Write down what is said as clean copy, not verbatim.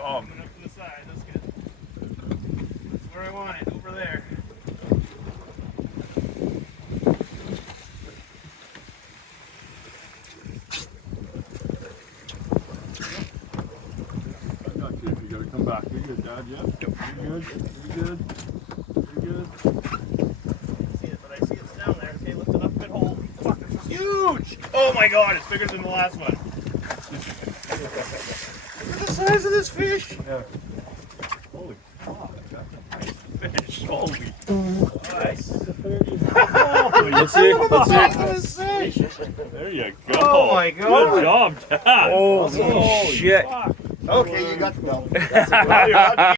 job. Up to the side, that's good. That's where I want it, over there. I got you. You gotta come back. You're good, Dad. Yeah. You're good. You're good. You're good. See it, but I see it's down there. Okay, lift it up a bit, hold. Fuck, this is huge! Oh my god, it's bigger than the last one. Look at the size of this fish! Yeah. Holy fuck, that's a nice fish. Holy. Nice. Let's see. Let's see. see. There you go. Oh my god. Good job, Dad. Holy shit. Fuck. Okay, you got the belt. Well, you're